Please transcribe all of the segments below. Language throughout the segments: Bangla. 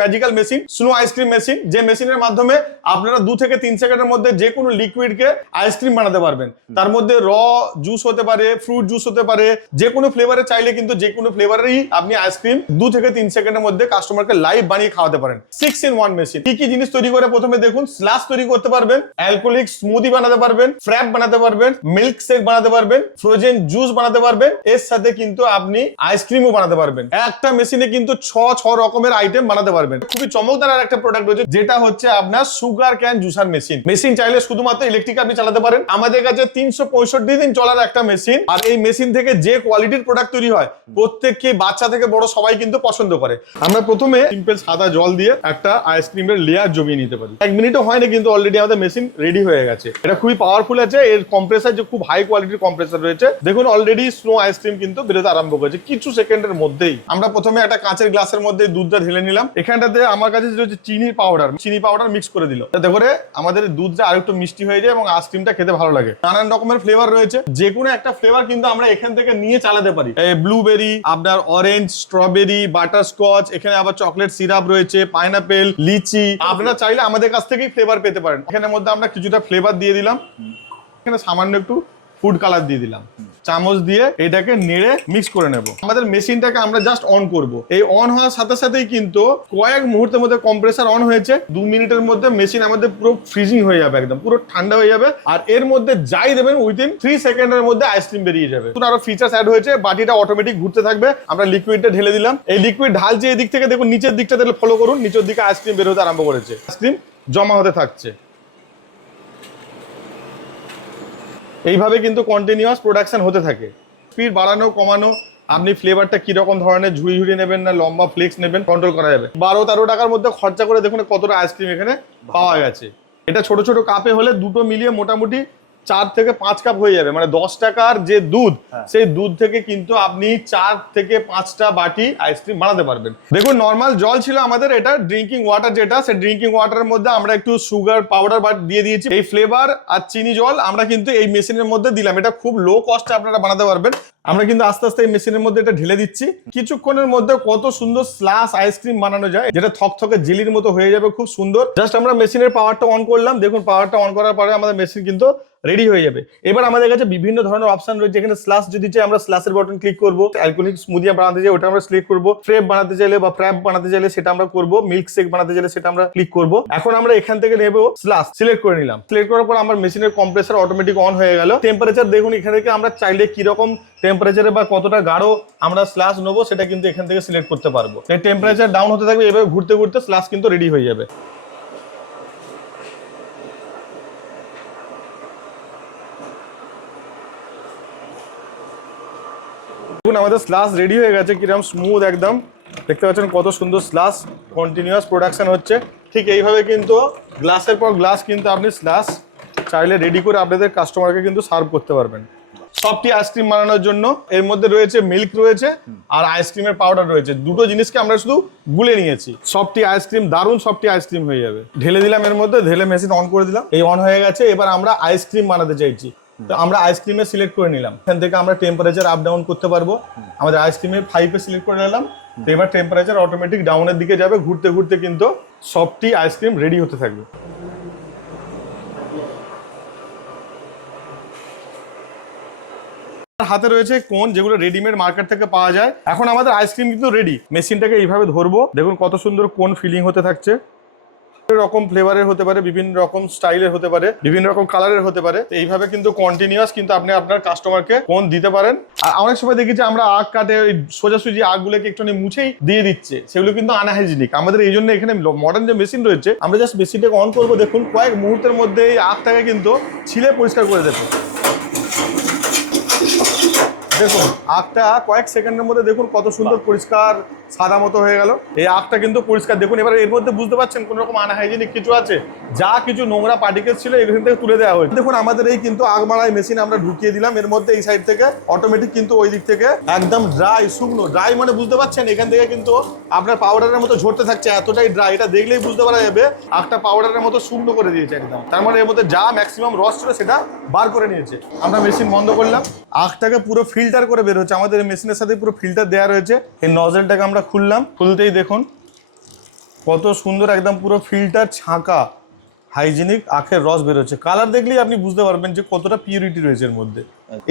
Magical machine, snow ice cream machine, যে মেশিনের মাধ্যমে আপনারা 2 থেকে 3 সেকেন্ডের মধ্যে যে কোনো লিকুইডকে আইসক্রিম বানাতে পারবেন। তার মধ্যে র জুস হতে পারে, ফ্রুট জুস হতে পারে, যে কোনো ফ্লেভারে চাইলে কিন্তু যে কোনো ফ্লেভারেরই আপনি আইসক্রিম 2 থেকে 3 সেকেন্ডের মধ্যে কাস্টমারকে লাইভ বানিয়ে খাওয়াতে পারেন। 6-in-1 machine. কি কি জিনিস তৈরি করে প্রথমে দেখুন, স্লাশ তৈরি করতে পারবেন, অ্যালকোহলিক স্মুদি বানাতে পারবেন, ফ্র্যাপ বানাতে পারবেন, মিল্ক শেক বানাতে পারবেন, ফ্রোজেন জুস বানাতে পারবেন, এর সাথে কিন্তু আপনি আইসক্রিমও বানাতে পারবেন। একটা মেশিনে কিন্তু 6 রকমের আইটেম বানাতে পারবেন। খুবই চমৎকার আর একটা প্রোডাক্ট রয়েছে, যেটা হচ্ছে আপনার sugar cane juicer machine. Machine চাইলে শুধুমাত্র ইলেকট্রিক আপনি চালাতে পারেন। আমাদের কাছে 365 দিন চলার একটা মেশিন, আর এই মেশিন থেকে যে কোয়ালিটির প্রোডাক্ট তৈরি হয় প্রত্যেককে বাচ্চা থেকে বড় সবাই কিন্তু পছন্দ করে। আমরা প্রথমে সিম্পল সাদা জল দিয়ে একটা আইসক্রিমের লেয়ার জমিয়ে নিতে পারি। 1 মিনিটও হয় না কিন্তু অলরেডি আমাদের মেশিন রেডি হয়ে গেছে। এটা খুবই পাওয়ারফুল আছে, এর কম্প্রেসার যে খুব হাই কোয়ালিটির কম্প্রেসার রয়েছে। দেখুন অলরেডি স্নো আইসক্রিম কিন্তু বেরোতে আরম্ভ করেছে কিছু সেকেন্ডের মধ্যেই। আমরা প্রথমে একটা কাঁচের গ্লাসের মধ্যে দুধটা ঢেলে নিলাম। এখানটাতে আমার কাছে যে চিনি পাউডার মিক্স করে দিল, যাতে করে আমাদের দুধটা আরেকটু মিষ্টি হয়ে যায় এবং আইসক্রিমটা খেতে ভালো লাগে। নানান রকমের ফ্লেভার রয়েছে, যে কোনো একটা ফ্লেভার কিন্তু আমরা এখান থেকে নিয়ে চালাতে পারি। ব্লুবেরি, আপনার অরেঞ্জ, স্ট্রবেরি, বাটারস্কচ, এখানে আবার চকলেট সিরাপ রয়েছে, পাইনাপেল, লিচি। আপনারা চাইলে আমাদের কাছ থেকেই ফ্লেভার পেতে পারেন। এখানের মধ্যে আমরা কিছুটা ফ্লেভার দিয়ে দিলাম, এখানে সামান্য একটু ফুড কালার দিয়ে দিলাম, চামচ দিয়ে এটাকে নেড়ে মিক্স করে নেব। আমাদের মেশিনটাকে আমরা জাস্ট অন করব। এই অন হওয়ার সাথে সাথেই কিন্তু কয়েক মুহূর্তের মধ্যে কম্প্রেসার অন হয়েছে। 2 মিনিটের মধ্যে মেশিন আমাদের পুরো ফ্রিজিং হয়ে যাবে, একদম পুরো ঠান্ডা হয়ে যাবে। আর এর মধ্যে যাই দেবেন উইদিন 3 সেকেন্ডের মধ্যে আইসক্রিম বেরিয়ে যাবে। আরো ফিচার্স অ্যাড হয়েছে, বাটিটা অটোমেটিক ঘুরতে থাকবে। আমরা লিকুইডটা ঢেলে দিলাম, এই লিকুইড ঢালছে এদিক থেকে, দেখুন নিচের দিকটা তাহলে ফলো করুন, নিচের দিকে আইসক্রিম বের হতে আরম্ভ করেছে, আইসক্রিম জমা হতে থাকছে। এইভাবে কিন্তু কন্টিনিউয়াস প্রোডাকশন হতে থাকে। স্পিড বাড়ানো কমানো, আপনি ফ্লেভারটা কিরকম ধরনের ঝুড়ি ঝুড়ি নেবেন না লম্বা ফ্লেক্স নেবেন, কন্ট্রোল করা যাবে। 12-13 টাকার মধ্যে খরচা করে দেখুন কতটা আইসক্রিম এখানে পাওয়া গেছে। এটা ছোট ছোট কাপে হলে দুটো মিলিয়ে মোটামুটি 4 থেকে 5 কাপ হয়ে যাবে। মানে 10 টাকার যে দুধ, সেই দুধ থেকে কিন্তু আপনি 4 থেকে 5টা বাটি আইসক্রিম বানাতে পারবেন। দেখুন নর্মাল জল ছিল আমাদের, এটা ড্রিঙ্কিং ওয়াটার, যেটা সেই ড্রিঙ্কিং ওয়াটারের মধ্যে আমরা একটু সুগার পাউডার দিয়ে দিয়েছি। এই ফ্লেভার আর চিনি জল আমরা কিন্তু এই মেশিনের মধ্যে দিলাম। এটা খুব লো কস্টে আপনারা বানাতে পারবেন। আমরা কিন্তু আস্তে আস্তে এই মেশিনের মধ্যে এটা ঢেলে দিচ্ছি। কিছুক্ষণের মধ্যে কত সুন্দর স্লাশ আইসক্রিম বানানো যায়, যেটা থকথকে জেলির মতো হয়ে যাবে, খুব সুন্দর। জাস্ট আমরা মেশিনের পাওয়ারটা অন করলাম, দেখুন পাওয়ারটা অন করার পরে আমাদের মেশিন কিন্তু রেডি হয়ে যাবে। এবার আমাদের কাছে বিভিন্ন ধরনের অপশন রয়েছে। এখানে স্লাশ যদি চাই আমরা স্লাশের বাটন ক্লিক করবো, অ্যালকোহলিক স্মুদি বানাতে চাই ওটা আমরা সিলেক্ট করবো, ফ্রেপ বানাতে চাইলে বা ফ্র্যাপ বানাতে চাইলে সেটা আমরা করবো, মিল্ক শেক বানাতে চাইলে সেটা আমরা ক্লিক করবো। এখন আমরা এখান থেকে নেব স্লাশ, সিলেক্ট করে নিলাম। সিলেক্ট করার পর আমার মেশিনের কম্প্রেসার অটোমেটিক অন হয়ে গেল। টেম্পারেচার দেখুন, এখান থেকে আমরা চাইলে কিরকম টেম্পারেচারে বা কতটা গাঢ় আমরা স্লাশ নেবো সেটা কিন্তু এখান থেকে সিলেক্ট করতে পারবো। এই টেম্পারেচার ডাউন হতে থাকবে, এভাবে ঘুরতে ঘুরতে স্লাশ কিন্তু রেডি হয়ে যাবে। দেখুন আমাদের স্লাশ রেডি হয়ে গেছে, কিরকম স্মুথ একদম দেখতে পাচ্ছেন, কত সুন্দর স্লাশ কন্টিনিউয়াস প্রোডাকশন হচ্ছে। ঠিক এইভাবে কিন্তু গ্লাসের পর গ্লাস কিন্তু আপনি স্লাশ চাইলে রেডি করে আপনাদের কাস্টমারকে কিন্তু সার্ভ করতে পারবেন। সফটি আইসক্রিম বানানোর জন্য এর মধ্যে রয়েছে মিল্ক রয়েছে আর আইসক্রিমের পাউডার রয়েছে, দুটো জিনিসকে আমরা শুধু গুলে নিয়েছি। সফটি আইসক্রিম, দারুণ সফটি আইসক্রিম হয়ে যাবে। ঢেলে দিলাম এর মধ্যে, ঢেলে মেশিন অন করে দিলাম, এই অন হয়ে গেছে। এবার আমরা আইসক্রিম বানাতে চাইছি, তো আমরা আইসক্রিমে সিলেক্ট করে নিলাম। এখান থেকে আমরা টেম্পারেচার আপ ডাউন করতে পারবো। আমাদের আইসক্রিমে 5-এ সিলেক্ট করে নিলাম, তো এবার টেম্পারেচার অটোমেটিক ডাউনের দিকে যাবে, ঘুরতে ঘুরতে কিন্তু সফটি আইসক্রিম রেডি হতে থাকবে। হাতে রয়েছে কোন, যেগুলো রেডিমেড মার্কেট থেকে পাওয়া যায়। এখন আমাদের আইসক্রিম কিন্তু রেডি। মেশিনটাকে এইভাবে ধরবো, দেখুন কত সুন্দর কোন ফিলিং হতে থাকছে। রকম ফ্লেভারের হতে পারে, বিভিন্ন রকম স্টাইলের হতে পারে, বিভিন্ন রকম কালারের হতে পারে। এইভাবে কিন্তু কন্টিনিউয়াস কিন্তু আপনি আপনার কাস্টমারকে কোন দিতে পারেন। আর অনেক সময় দেখি যে আমরা আখ কাটে সোজাসুজি আগগুলোকে একটু মুছেই দিয়ে দিচ্ছে, সেগুলো কিন্তু আনহাইজিনিক। আমাদের এই জন্য এখানে মডার্ন যে মেশিন রয়েছে, আমরা জাস্ট মেশিনটাকে অন করবো, দেখুন কয়েক মুহূর্তের মধ্যে এই আখটাকে কিন্তু ছিলে পরিষ্কার করে দেবে। দেখুন আখটা কয়েক সেকেন্ডের মধ্যে দেখুন কত সুন্দর পরিষ্কার সাদা মতো হয়ে গেল। এই আখটা কিন্তু পরিষ্কার। দেখুন এবার এর মধ্যে বুঝতে পারছেন কোন রকম আনহাইজেনিক কিছু আছে, যা কিছু নোংরা পার্টিকেল ছিল এখান থেকে তুলে দেওয়া হয়েছে। দেখুন আমাদের এই কিন্তু আগ মারাই মেশিন আমরা ঢুকিয়ে দিলাম এর মধ্যে, এই সাইড থেকে অটোমেটিক কিন্তু ওই দিক থেকে একদম ড্রাই, শুকনো ড্রাই, মানে বুঝতে পারছেন এখান থেকে কিন্তু আপনার পাউডারের মতো ঝরতে থাকছে, এতটাই ড্রাই। এটা দেখলেই বুঝতে পারা যাবে আখটা পাউডারের মতো শুকনো করে দিয়েছে একদম। তার মানে এর মধ্যে যা ম্যাক্সিমাম রস ছিল সেটা বার করে নিয়েছে। আমরা মেশিন বন্ধ করলাম, আখটাকে পুরো ফিল্টার করে বের হচ্ছে। আমাদের মেশিনের সাথে পুরো ফিল্টার দেওয়া রয়েছে। এই নজেলটাকে আমরা খুললাম, খুলতেই দেখুন কত সুন্দর একদম পুরো ফিল্টার ছাঁকা হাইজিনিক আখের রস বেরোচ্ছে। কালার দেখলেই আপনি বুঝতে পারবেন যে কতটা পিউরিটি রয়েছে এর মধ্যে।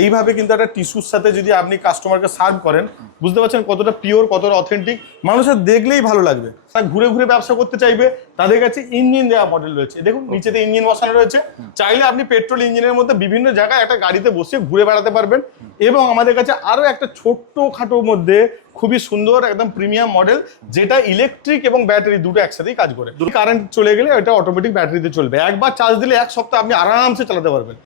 এইভাবে কিন্তু একটা টিস্যুর সাথে যদি আপনি কাস্টমারকে সার্ভ করেন, বুঝতে পারছেন কতটা পিওর, কতটা অথেন্টিক, মানুষের দেখলেই ভালো লাগবে। তারা ঘুরে ঘুরে ব্যবসা করতে চাইবে, তাদের কাছে ইঞ্জিন দেওয়া মডেল রয়েছে। দেখুন নিচেতে ইঞ্জিন বসানো রয়েছে, চাইলে আপনি পেট্রোল ইঞ্জিনের মধ্যে বিভিন্ন জায়গায় একটা গাড়িতে বসে ঘুরে বেড়াতে পারবেন। এবং আমাদের কাছে আরো একটা ছোট্ট খাটোর মধ্যে খুবই সুন্দর একদম প্রিমিয়াম মডেল, যেটা ইলেকট্রিক এবং ব্যাটারি দুটো একসাথেই কাজ করে। কারেন্ট চলে গেলে এটা অটোমেটিক ব্যাটারিতে চলবে, একবার চার্জ দিলে এক সপ্তাহ আপনি আরামসে চালাতে পারবেন।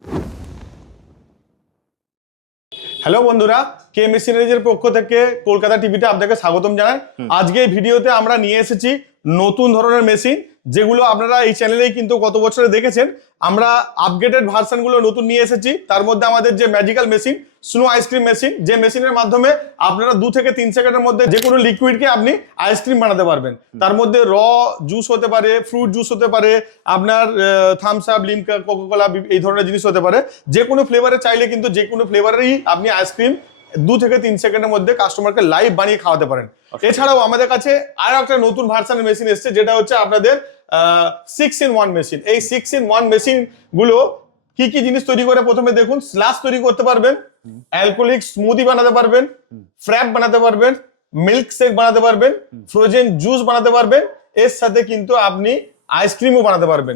হ্যালো বন্ধুরা, কে মেশিনারিজের পক্ষ থেকে কলকাতা টিভিতে আপনাকে স্বাগতম জানাই। আজকে এই ভিডিওতে আমরা নিয়ে এসেছি নতুন ধরনের মেশিন, যেগুলো আপনারা এই চ্যানেলেই কিন্তু গত বছরে দেখেছেন। আমরা আপগ্রেডেড ভার্সনগুলো নতুন নিয়ে এসেছি। তার মধ্যে আমাদের যে magical machine, snow ice cream machine, যে মেশিনের মাধ্যমে আপনারা 2 থেকে 3 সেকেন্ডের মধ্যে যে কোনো লিকুইডকে আপনি আইসক্রিম বানাতে পারবেন। তার মধ্যে র জুস হতে পারে, ফ্রুট জুস হতে পারে, আপনার থামস আপ, লিমকা, কোকাকোলা, এই ধরনের জিনিস হতে পারে। যে কোনো ফ্লেভারে চাইলে কিন্তু যে কোনো ফ্লেভারেরই আপনি আইসক্রিম 2 থেকে 3 সেকেন্ডের মধ্যে কাস্টমারকে লাইভ বানিয়ে খাওয়াতে পারেন। এছাড়াও আমাদের কাছে আরো একটা নতুন ভার্সনের মেশিন এসেছে, যেটা হচ্ছে আপনাদের 6-in-1 মেশিন। এই 6-in-1 মেশিন গুলো কি কি জিনিস তৈরি করে, প্রথমে দেখুন, স্লাশ তৈরি করতে পারবেন, অ্যালকোহলিক স্মুদি বানাতে পারবেন, ফ্র্যাপ বানাতে পারবেন, মিল্ক শেক বানাতে পারবেন, ফ্রোজেন জুস বানাতে পারবেন। এর সাথে কিন্তু আপনি আইসক্রিমও বানাতে পারবেন।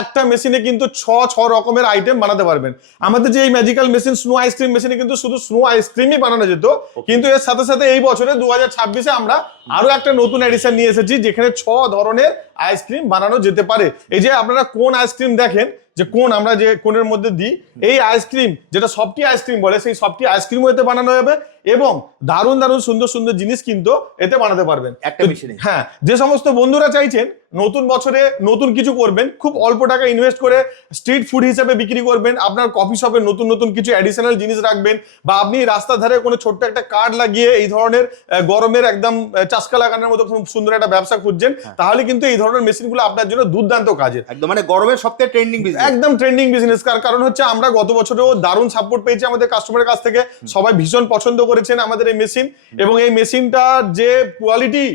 একটা মেশিনে কিন্তু 6 রকমের আইটেম বানাতে পারবেন। আমাদের যে এই ম্যাজিক্যাল মেশিন স্নো আইসক্রিম মেশিনে কিন্তু শুধু স্নো আইসক্রিমই বানানো যেত, কিন্তু এর সাথে সাথে এই বছরে 2026-এ আমরা আরো একটা নতুন এডিশন নিয়ে এসেছি, যেখানে 6 ধরনের আইসক্রিম বানানো যেতে পারে। এই যে আপনারা কোন আইসক্রিম দেখেন, যে কোন আমরা যে কোনের মধ্যে দিই, এই আইসক্রিম যেটা সফটি আইসক্রিম বলে, সেই সফটি আইসক্রিমও এতে বানানো হবে এবং দারুণ দারুণ সুন্দর সুন্দর জিনিস কিন্তু এতে বানাতে পারবেন একটা মেশিনে। হ্যাঁ, যে সমস্ত বন্ধুরা চাইছেন নতুন বছরে নতুন কিছু করবেন, খুব অল্প টাকা ইনভেস্ট করে স্ট্রিট ফুড হিসেবে বিক্রি করবেন, আপনার কফি শপে নতুন নতুন কিছু অ্যাডিশনাল জিনিস রাখবেন, বা আপনি রাস্তার ধারে কোনো ছোট্ট একটা কার্ড লাগিয়ে এই ধরনের গরমের একদম চাস্কা লাগানোর মতো খুব সুন্দর একটা ব্যবসা খুঁজছেন, তাহলে কিন্তু এই ধরনের মেশিনগুলো আপনার জন্য দুর্দান্ত কাজের। একদম মানে গরমের সবথেকে ট্রেন্ডিং বিজনেস, একদম ট্রেন্ডিং বিজনেস। কারণ হচ্ছে আমরা গত বছরেও দারুণ সাপোর্ট পেয়েছি আমাদের কাস্টমারের কাছ থেকে, সবাই ভীষণ পছন্দ করেছেন আমাদের এই মেশিন। এবং এই মেশিনটার যে কোয়ালিটি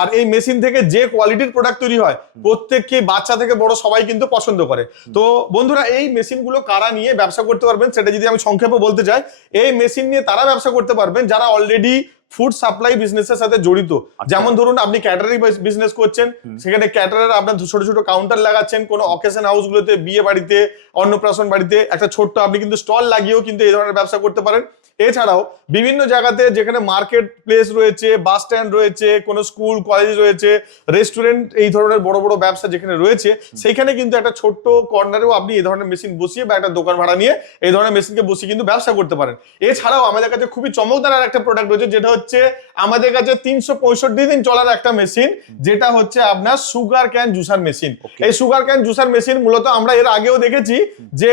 আর এই মেশিন থেকে যে কোয়ালিটির প্রোডাক্ট তৈরি হয়, প্রত্যেককে বাচ্চা থেকে বড় সবাই কিন্তু পছন্দ করে। তো বন্ধুরা, এই মেশিনগুলো কারা নিয়ে ব্যবসা করতে পারবেন সেটা যদি আমি সংক্ষেপে বলতে চাই, এই মেশিন নিয়ে তারা ব্যবসা করতে পারবেন যারা অলরেডি ফুড সাপ্লাই বিজনেসের সাথে জড়িত। যেমন ধরুন আপনি ক্যাটারিং বিজনেস করছেন, সেখানে ক্যাটারার আপনার ছোট ছোট কাউন্টার লাগাচ্ছেন, কোনো অকেশন হাউস গুলোতে, বিয়ে বাড়িতে, অন্নপ্রাশন বাড়িতে একটা ছোট্ট আপনি কিন্তু স্টল লাগিয়েও কিন্তু এই ধরনের ব্যবসা করতে পারেন। এছাড়াও বিভিন্ন জায়গাতে যেখানে মার্কেট প্লেস রয়েছে, বাস স্ট্যান্ড রয়েছে, কোনো স্কুল কলেজ রয়েছে, রেস্টুরেন্ট, এই ধরনের বড় বড় ব্যবসা যেখানে রয়েছে, সেইখানে কিন্তু একটা ছোট্ট কর্নারেও আপনি এই ধরনের মেশিন বসিয়ে বা একটা দোকান ভাড়া নিয়ে এই ধরনের মেশিনকে বসিয়ে কিন্তু ব্যবসা করতে পারেন। এছাড়াও আমাদের কাছে খুবই চমকদার আর একটা প্রোডাক্ট রয়েছে, যেটা হচ্ছে আমাদের কাছে 365 দিন চলার একটা মেশিন, যেটা হচ্ছে আপনার সুগার ক্যান জুসার মেশিন। এই সুগার ক্যান জুসার মেশিন মূলত আমরা এর আগেও দেখেছি যে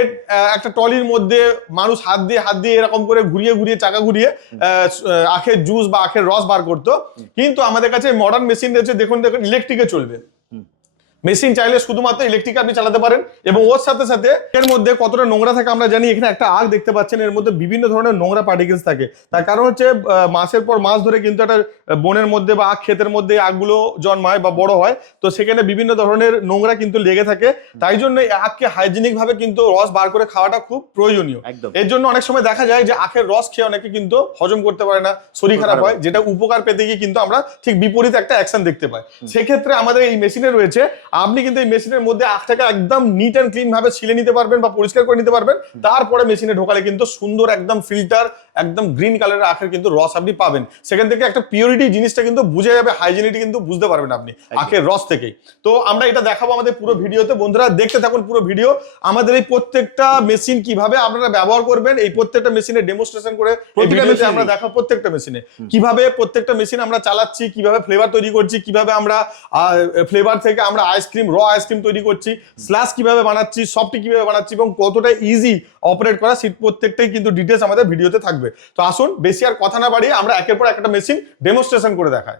একটা টলির মধ্যে মানুষ হাত দিয়ে এরকম করে ঘুরিয়ে চাকা ঘুরিয়ে আখের জুস বা আখের রস বার করতো। কিন্তু আমাদের কাছে মডার্ন মেশিন রয়েছে, দেখুন ইলেকট্রিকে চলবে মেশিন। চাইলে শুধুমাত্র ইলেকট্রিক আপনি চালাতে পারেন। এবং ওর সাথে সাথে এর মধ্যে কতটা নোংরা থাকে আমরা জানি। এখানে একটা আগ দেখতে পাচ্ছেন, এর মধ্যে বিভিন্ন ধরনের নোংরা পার্টিকেলস থাকে। তার কারণ হচ্ছে মাসের পর মাস ধরে কিন্তু একটা বনের মধ্যে বা আখ ক্ষেতের মধ্যে আগগুলো জন্মায় বা বড় হয়, তো সেখানে বিভিন্ন ধরনের নোংরা কিন্তু লেগে থাকে। তাই জন্য এই আখকে হাইজিনিক ভাবে কিন্তু রস বার করে খাওয়াটা খুব প্রয়োজনীয়। এর জন্য অনেক সময় দেখা যায় যে আখের রস খেয়ে অনেকে কিন্তু হজম করতে পারে না, শরীর খারাপ হয়, যেটা উপকার পেতে গিয়ে কিন্তু আমরা ঠিক বিপরীত একটা অ্যাকশন দেখতে পাই। সেক্ষেত্রে আমাদের এই মেশিনে রয়েছে, আপনি কিন্তু এই মেশিনের মধ্যে আখটাকে একদম নিট অ্যান্ড ক্লিন ভাবে ছিলে নিতে পারবেন বা পরিষ্কার করে নিতে পারবেন। তারপরে মেশিনে ঢোকালে কিন্তু সুন্দর একদম ফিল্টার, একদম গ্রিন কালারের আখের কিন্তু রস আপনি পাবেন। সেখান থেকে একটা পিওরিটি জিনিসটা কিন্তু বুঝে যাবে, হাইজিনিটি কিন্তু বুঝতে পারবেন আপনি আখের রস থেকেই। তো আমরা এটা দেখাবো আমাদের পুরো ভিডিওতে, বন্ধুরা দেখতে থাকুন পুরো ভিডিও। আমাদের এই প্রত্যেকটা মেশিন কিভাবে আপনারা ব্যবহার করবেন, এই প্রত্যেকটা মেশিনের ডেমোনস্ট্রেশন করে আমরা দেখাবো। প্রত্যেকটা মেশিনে কিভাবে প্রত্যেকটা মেশিন আমরা চালাচ্ছি, কিভাবে ফ্লেভার তৈরি করছি, কিভাবে আমরা ফ্লেভার থেকে আমরা আইসক্রিম, র আইসক্রিম তৈরি করছি, স্ল্যাশ কিভাবে বানাচ্ছি, সফটি কিভাবে বানাচ্ছি এবং কতটা ইজি অপারেট করা, সেই প্রত্যেকটাই কিন্তু ডিটেইলস আমাদের ভিডিওতে থাকবে। তো আসুন বেশি আর কথা না বাড়িয়ে আমরা একের পর একটা মেশিন ডেমোনস্ট্রেশন করে দেখাই।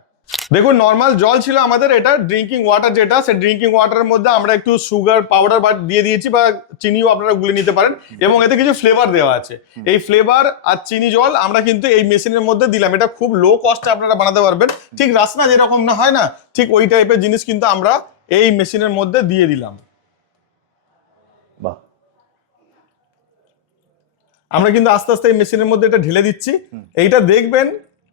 দেখুন নর্মাল জল ছিল আমাদের, এটা ড্রিঙ্কিং ওয়াটার যেটা, সেই ড্রিঙ্কিং ওয়াটারের মধ্যে আমরা একটু সুগার পাউডার দিয়ে দিয়েছি, বা চিনিও আপনারা গুলে নিতে পারেন, এবং এতে কিছু ফ্লেভার দেওয়া আছে। এই ফ্লেভার আর চিনি জল আমরা কিন্তু এই মেশিনের মধ্যে দিলাম। এটা খুব লো কস্টে আপনারা বানাতে পারবেন, ঠিক রাসনা যেরকম না হয় না, ঠিক ওই টাইপের জিনিস কিন্তু আমরা এই মেশিনের মধ্যে দিয়ে দিলাম। বাহ, আমরা কিন্তু আস্তে আস্তে এই মেশিনের মধ্যে এটা ঢেলে দিচ্ছি। এইটা দেখবেন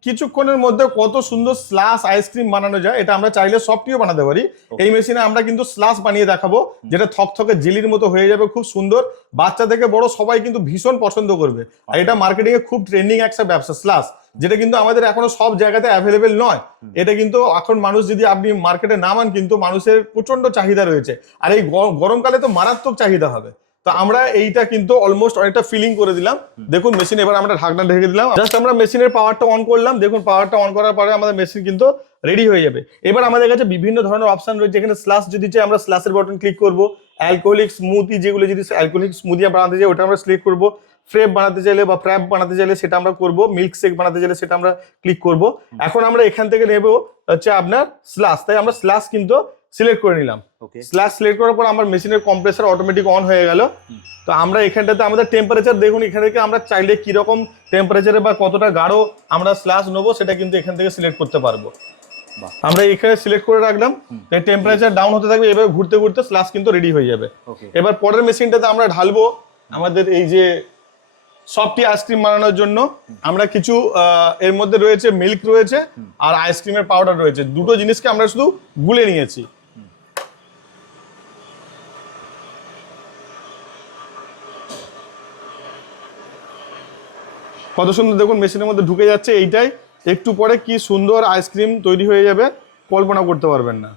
কিছুক্ষণের মধ্যে কত সুন্দর স্লাস আইসক্রিম বানানো যায়। এটা আমরা চাইলে সফটিও বানাতে পারি। এই মেশিনে আমরা কিন্তু স্লাস বানিয়ে দেখাবো, যেটা থকথকে জেলির মতো হয়ে যাবে, খুব সুন্দর। বাচ্চা থেকে বড় সবাই কিন্তু ভীষণ পছন্দ করবে। আর এটা মার্কেটিং এ খুব ট্রেন্ডিং একটা ব্যবসা স্লাস, যেটা কিন্তু আমাদের এখনো সব জায়গাতে অ্যাভেলেবেল নয়। এটা কিন্তু এখন মানুষ যদি আপনি মার্কেটে নামান, কিন্তু মানুষের প্রচন্ড চাহিদা রয়েছে। আর এই গরমকালে তো মারাত্মক চাহিদা হবে। তো আমরা এইটা কিন্তু অলমোস্ট অনেকটা ফিলিং করে দিলাম। দেখুন মেশিন, এবার আমরা ঢাকনা ঢেকে দিলাম। জাস্ট আমরা মেশিনের পাওয়ারটা অন করলাম। দেখুন পাওয়ারটা অন করার পরে আমাদের মেশিন কিন্তু রেডি হয়ে যাবে। এবার আমাদের কাছে বিভিন্ন ধরনের অপশন রয়েছে। এখানে স্লাশ যদি চাই আমরা স্লাশের বাটন ক্লিক করবো। অ্যালকোহলিক স্মুদি, যেগুলো যদি অ্যালকোহলিক স্মুদি বানাতে চাই ওটা আমরা সিলেক্ট করবো। ফ্রেপ বানাতে চাইলে বা ফ্র্যাপ বানাতে চাইলে সেটা আমরা করবো। মিল্ক শেক বানাতে চাইলে সেটা আমরা ক্লিক করবো। এখন আমরা এখান থেকে নেব হচ্ছে আপনার স্লাশ, তাই আমরা স্লাশ কিন্তু সিলেক্ট করে নিলাম। স্লাশ সিলেক্ট করার পর আমার মেশিনের কম্প্রেসার অটোমেটিক অন হয়ে গেল। তো আমরা এখানটাতে আমাদের টেম্পারেচার দেখুন, এখান থেকে আমরা চাইলে কিরকম টেম্পারেচারে বা কতটা গাঢ় আমরা স্লাশ নেবো সেটা কিন্তু এখান থেকে সিলেক্ট করতে পারবো। আমরা এখানে সিলেক্ট করে রাখলাম, এই টেম্পারেচার ডাউন হতে থাকবে, এবার ঘুরতে ঘুরতে স্লাশ কিন্তু রেডি হয়ে যাবে। এবার পরের মেশিনটাতে আমরা ঢালবো আমাদের এই যে সফটি আইসক্রিম বানানোর জন্য। আমরা কিছু এর মধ্যে রয়েছে মিল্ক রয়েছে আর আইসক্রিমের পাউডার রয়েছে, দুটো জিনিসকে আমরা শুধু গুলে নিয়েছি। কত সুন্দর দেখুন মেশিনের মধ্যে ঢুকে যাচ্ছে। এইটাই একটু পরে কি সুন্দর আইসক্রিম তৈরি হয়ে যাবে, কল্পনা করতে পারবেন না।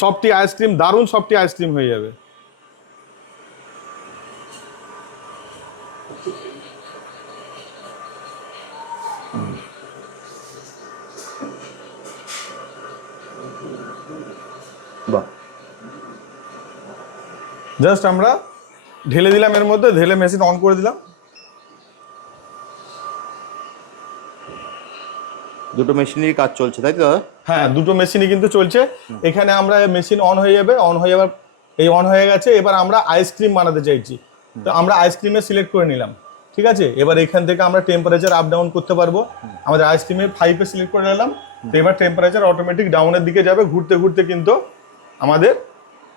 সফটি আইসক্রিম, দারুণ সফটি আইসক্রিম হয়ে যাবে। বাহ, জাস্ট আমরা ঢেলে দিলাম এর মধ্যে, ঢেলে মেশিন অন করে দিলাম। দুটো মেশিনেরই কাজ চলছে তাই তো দাদা? হ্যাঁ, দুটো মেশিনই কিন্তু চলছে। এখানে আমরা মেশিন অন হয়ে যাবে, অন হয়ে যাবার এই অন হয়ে গেছে। এবার আমরা আইসক্রিম বানাতে চাইছি, তো আমরা আইসক্রিমে সিলেক্ট করে নিলাম। ঠিক আছে, এবার এখান থেকে আমরা টেম্পারেচার আপ ডাউন করতে পারবো। আমাদের আইসক্রিমে 5-এ সিলেক্ট করে নিলাম। তো এবার টেম্পারেচার অটোমেটিক ডাউনের দিকে যাবে, ঘুরতে ঘুরতে কিন্তু আমাদের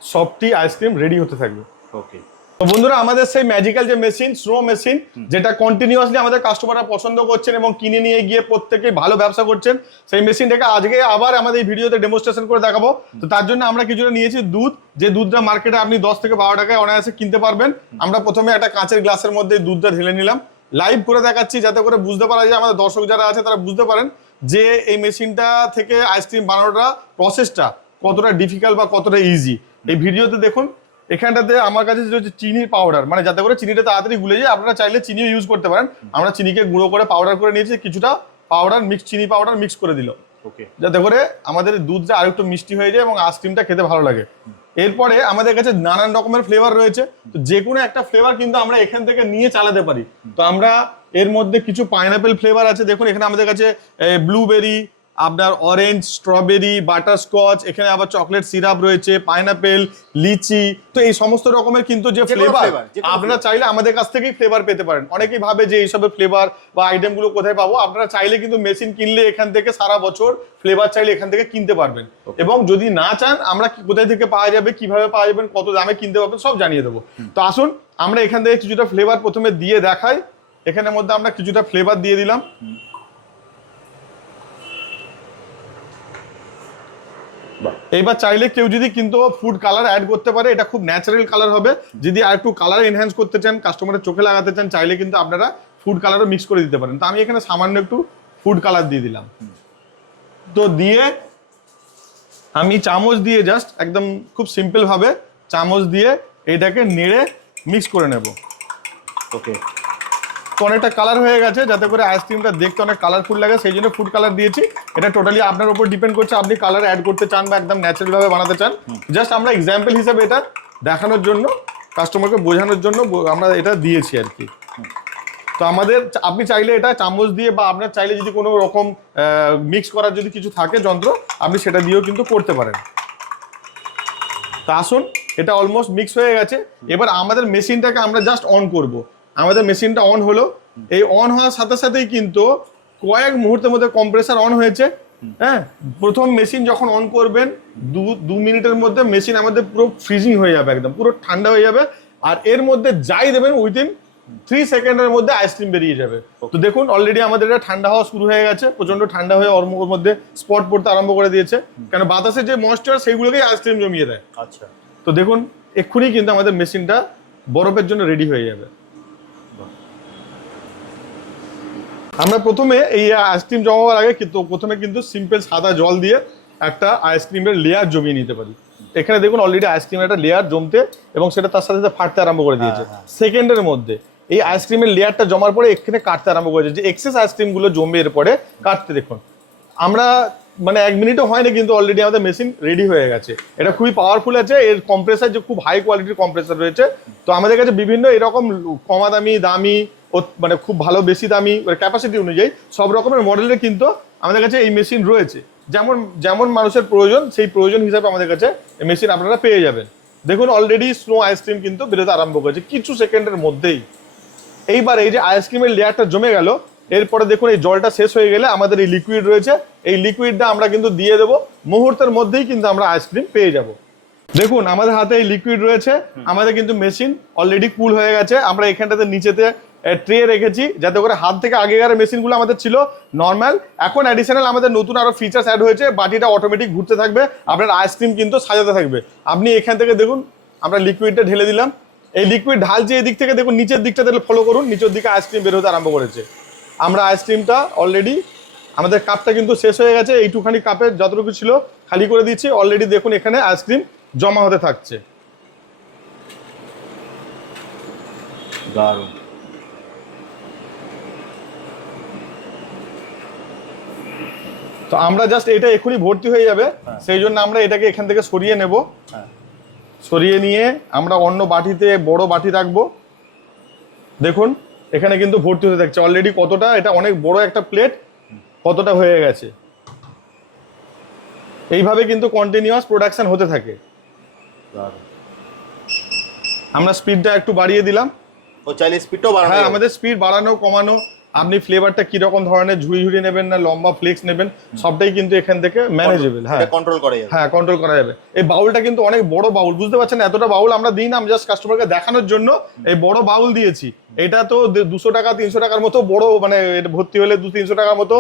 সফটি আইসক্রিম রেডি হতে থাকবে। ওকে, তো বন্ধুরা, আমাদের সেই ম্যাজিক্যাল যে মেশিন, স্নো মেশিন, যেটা কন্টিনিউয়াসলি আমাদের কাস্টমাররা পছন্দ করছেন এবং কিনে নিয়ে গিয়ে প্রত্যেকেই ভালো ব্যবসা করছেন, সেই মেশিনটাকে আজকে আবার আমাদের এই ভিডিওতে ডেমোস্ট্রেশন করে দেখাবো। তো তার জন্য আমরা কিছুটা নিয়েছি দুধ, যে দুধটা মার্কেটে আপনি 10 থেকে 12 টাকায় অনায়াসে কিনতে পারবেন। আমরা প্রথমে একটা কাঁচের গ্লাসের মধ্যে দুধটা ঢেলে নিলাম। লাইভ করে দেখাচ্ছি যাতে করে বুঝতে পারা যায়, আমাদের দর্শক যারা আছে তারা বুঝতে পারেন যে এই মেশিনটা থেকে আইসক্রিম বানানোটা প্রসেসটা কতটা ডিফিকাল্ট বা কতটা ইজি। এই ভিডিওতে দেখুন, এখানটাতে আমার কাছে হচ্ছে চিনির পাউডার, মানে যাতে করে চিনিটা তাড়াতাড়ি গুলে যায়। আপনারা চাইলে চিনিও ইউজ করতে পারেন। আমরা চিনিকে গুঁড়ো করে পাউডার করে নিয়েছি, কিছুটা পাউডার মিক্স, চিনি পাউডার মিক্স করে দিল, যাতে করে আমাদের দুধটা আরেকটু মিষ্টি হয়ে যায় এবং আইসক্রিমটা খেতে ভালো লাগে। এরপরে আমাদের কাছে নানান রকমের ফ্লেভার রয়েছে, তো যে কোনো একটা ফ্লেভার কিন্তু আমরা এখান থেকে নিয়ে চালাতে পারি। তো আমরা এর মধ্যে কিছু পাইনাপেল ফ্লেভার আছে, দেখুন এখানে আমাদের কাছে ব্লুবেরি, আপনার অরেঞ্জ, স্ট্রবেরি, বাটারস্কচ, এখানে আবার চকলেট সিরাপ রয়েছে, পাইনাপেল, লিচি। তো এই সমস্ত রকমের কিন্তু যে ফ্লেভার আপনারা চাইলে আমাদের কাছ থেকেই ফ্লেভার পেতে পারেন। অনেকেই ভাবে যে এইসবের ফ্লেভার বা আইটেমগুলো কোথায় পাবো। আপনারা চাইলে কিন্তু মেশিন কিনলে এখান থেকে সারা বছর ফ্লেভার চাইলে এখান থেকে কিনতে পারবেন। এবং যদি না চান আমরা কোথায় থেকে পাওয়া যাবে, কিভাবে পাওয়া যাবেন, কত দামে কিনতে পারবেন, সব জানিয়ে দেবো। তো আসুন আমরা এখান থেকে কিছুটা ফ্লেভার প্রথমে দিয়ে দেখাই। এখানের মধ্যে আমরা কিছুটা ফ্লেভার দিয়ে দিলাম। এইবার চাইলে কেউ যদি কিন্তু ফুড কালার অ্যাড করতে পারে, এটা খুব ন্যাচারাল কালার হবে। যদি আর একটু কালার এনহ্যান্স করতে চান, কাস্টমারের চোখে লাগাতে চান, চাইলে কিন্তু আপনারা ফুড কালারও মিক্স করে দিতে পারেন। তো আমি এখানে সামান্য একটু ফুড কালার দিয়ে দিলাম। তো দিয়ে আমি চামচ দিয়ে জাস্ট একদম খুব সিম্পল ভাবে চামচ দিয়ে এটাকে নেড়ে মিক্স করে নেব। ওকে, তো অনেকটা কালার হয়ে গেছে, যাতে করে আইসক্রিমটা দেখতে অনেক কালারফুল লাগে, সেই জন্য ফুড কালার দিয়েছি। এটা টোটালি আপনার উপর ডিপেন্ড করছে, আপনি কালার অ্যাড করতে চান বা একদম ন্যাচারাল ভাবে বানাতে চান। জাস্ট আমরা এক্সাম্পল হিসেবে এটা দেখানোর জন্য, কাস্টমারকে বোঝানোর জন্য আমরা এটা দিয়েছি আর কি। তো আমাদের আপনি চাইলে এটা চামচ দিয়ে বা আপনার চাইলে যদি কোনো রকম মিক্স করার যদি কিছু থাকে যন্ত্র, আপনি সেটা দিয়েও কিন্তু করতে পারেন। তা আসুন, এটা অলমোস্ট মিক্স হয়ে গেছে। এবার আমাদের মেশিনটাকে আমরা জাস্ট অন করব। আমাদের মেশিনটা অন হলো, এই অন হওয়ার সাথে সাথেই কিন্তু কয়েক মুহূর্তের মধ্যে কম্প্রেসার অন হয়েছে। হ্যাঁ, প্রথম মেশিন যখন অন করবেন 2 মিনিটের মধ্যে মেশিন আমাদের পুরো ফ্রিজিং হয়ে যাবে, একদম পুরো ঠান্ডা হয়ে যাবে। আর এর মধ্যে যাই দেবেন উইদিন 3 সেকেন্ডের মধ্যে আইসক্রিম বেরিয়ে যাবে। তো দেখুন অলরেডি আমাদের এটা ঠান্ডা হওয়া শুরু হয়ে গেছে, প্রচন্ড ঠান্ডা হয়ে ওর মধ্যে স্পট পড়তে আরম্ভ করে দিয়েছে, কারণ বাতাসের যে ময়েশ্চার সেইগুলোকেই আইসক্রিম জমিয়ে দেয়। আচ্ছা, তো দেখুন এক্ষুনি কিন্তু আমাদের মেশিনটা বরফের জন্য রেডি হয়ে যাবে। আমরা প্রথমে এই আইসক্রিম জমাবার আগে কিন্তু প্রথমে কিন্তু সিম্পল সাদা জল দিয়ে একটা আইসক্রিমের লেয়ার জমিয়ে নিতে পারি। এখানে দেখুন অলরেডি আইসক্রিমের একটা লেয়ার জমতে এবং সেটা তার সাথে সাথে ফাটতে আরম্ভ করে দিয়েছে। সেকেন্ডের মধ্যে এই আইসক্রিমের লেয়ারটা জমার পরে এখানে কাটতে আরম্ভ করেছে, যে এক্সেস আইসক্রিম গুলো জমবে এরপরে কাটতে। দেখুন আমরা মানে 1 মিনিটও হয়নি কিন্তু অলরেডি আমাদের মেশিন রেডি হয়ে গেছে। এটা খুবই পাওয়ারফুল আছে, এর কম্প্রেসার যে খুব হাই কোয়ালিটির কম্প্রেসার রয়েছে। তো আমাদের কাছে বিভিন্ন এরকম কমা দামি দামি মানে খুব ভালো বেশি দামি ক্যাপাসিটি অনুযায়ী সব রকমের মডেলের কিন্তু আমাদের কাছে এই মেশিন রয়েছে। যেমন যেমন মানুষের প্রয়োজন সেই প্রয়োজন হিসাবে আমাদের কাছে এই মেশিন আপনারা পেয়ে যাবেন। দেখুন অলরেডি স্নো আইসক্রিম কিন্তু বেরোতে আরম্ভ করেছে কিছু সেকেন্ডের মধ্যেই। এইবার এই যে আইসক্রিমের লেয়ারটা জমে গেল, এরপরে দেখুন এই জলটা শেষ হয়ে গেলে আমাদের এই লিকুইড রয়েছে, এই লিকুইডটা আমরা কিন্তু দিয়ে দেবো, মুহূর্তের মধ্যেই কিন্তু আমরা আইসক্রিম পেয়ে যাব। দেখুন আমাদের হাতে এই লিকুইড রয়েছে, আমাদের কিন্তু মেশিন অলরেডি কুল হয়ে গেছে। আমরা এখানটাতে নিচেতে ট্রে রেখেছি যাতে করে হাত থেকে আগেকার মেশিনগুলো আমাদের ছিল নর্মাল, এখন অ্যাডিশনাল আমাদের নতুন আরো ফিচার্স অ্যাড হয়েছে। বাটিটা অটোমেটিক ঘুরতে থাকবে, আপনার আইসক্রিম কিন্তু সাজাতে থাকবে। আপনি এখান থেকে দেখুন আমরা লিকুইডটা ঢেলে দিলাম, এই লিকুইড ঢালছে এদিক থেকে, দেখুন নিচের দিকটা তাহলে ফলো করুন, নিচের দিকে আইসক্রিম বের হতে আরম্ভ করেছে। আমরা আইসক্রিমটা অলরেডি আমাদের কাপটা কিন্তু শেষ হয়ে গেছে, এইটুখানি কাপের যতটুকু ছিল খালি করে দিচ্ছি। অলরেডি দেখুন এখানে আইসক্রিম জমা হতে থাকছে। দারুণ। তো আমরা জাস্ট এটা এখনই ভর্তি হয়ে যাবে, সেই জন্য আমরা এটাকে এখান থেকে সরিয়ে নেব। সরিয়ে নিয়ে আমরা অন্য বাটিতে বড় বাটি রাখবো। দেখুন এখানে কিন্তু ভর্তি হতে থাকছে অলরেডি। কতটা এটা অনেক বড় একটা প্লেট, কতটা হয়ে গেছে। এইভাবে কিন্তু কন্টিনিউয়াস প্রোডাকশন হতে থাকে। আমরা স্পিডটা একটু বাড়িয়ে দিলাম। ও চাইলে স্পিডটাও বাড়ানো হ্যাঁ, যাবে। আমাদের স্পিড বাড়ানো কমানো, আপনি ফ্লেভারটা কি রকম ধরনের ঝুড়ি ঝুড়ি নেবেন না লম্বা ফ্লেক্স নেবেন, সবটাই কিন্তু এখান থেকে ম্যানেজেবল। হ্যাঁ, কন্ট্রোল করা যাবে। হ্যাঁ, কন্ট্রোল করা যাবে। এই বাউলটা কিন্তু অনেক বড় বাউল, বুঝতে পারছেন? এতটা বাউল আমরা দিই না, আমরা জাস্ট কাস্টমারকে দেখানোর জন্য এই বড় বাউল দিয়েছি। এটা তো 200 টাকা 300 টাকার মতো বড়, মানে এটা ভর্তি হলে 200-300 টাকার মতো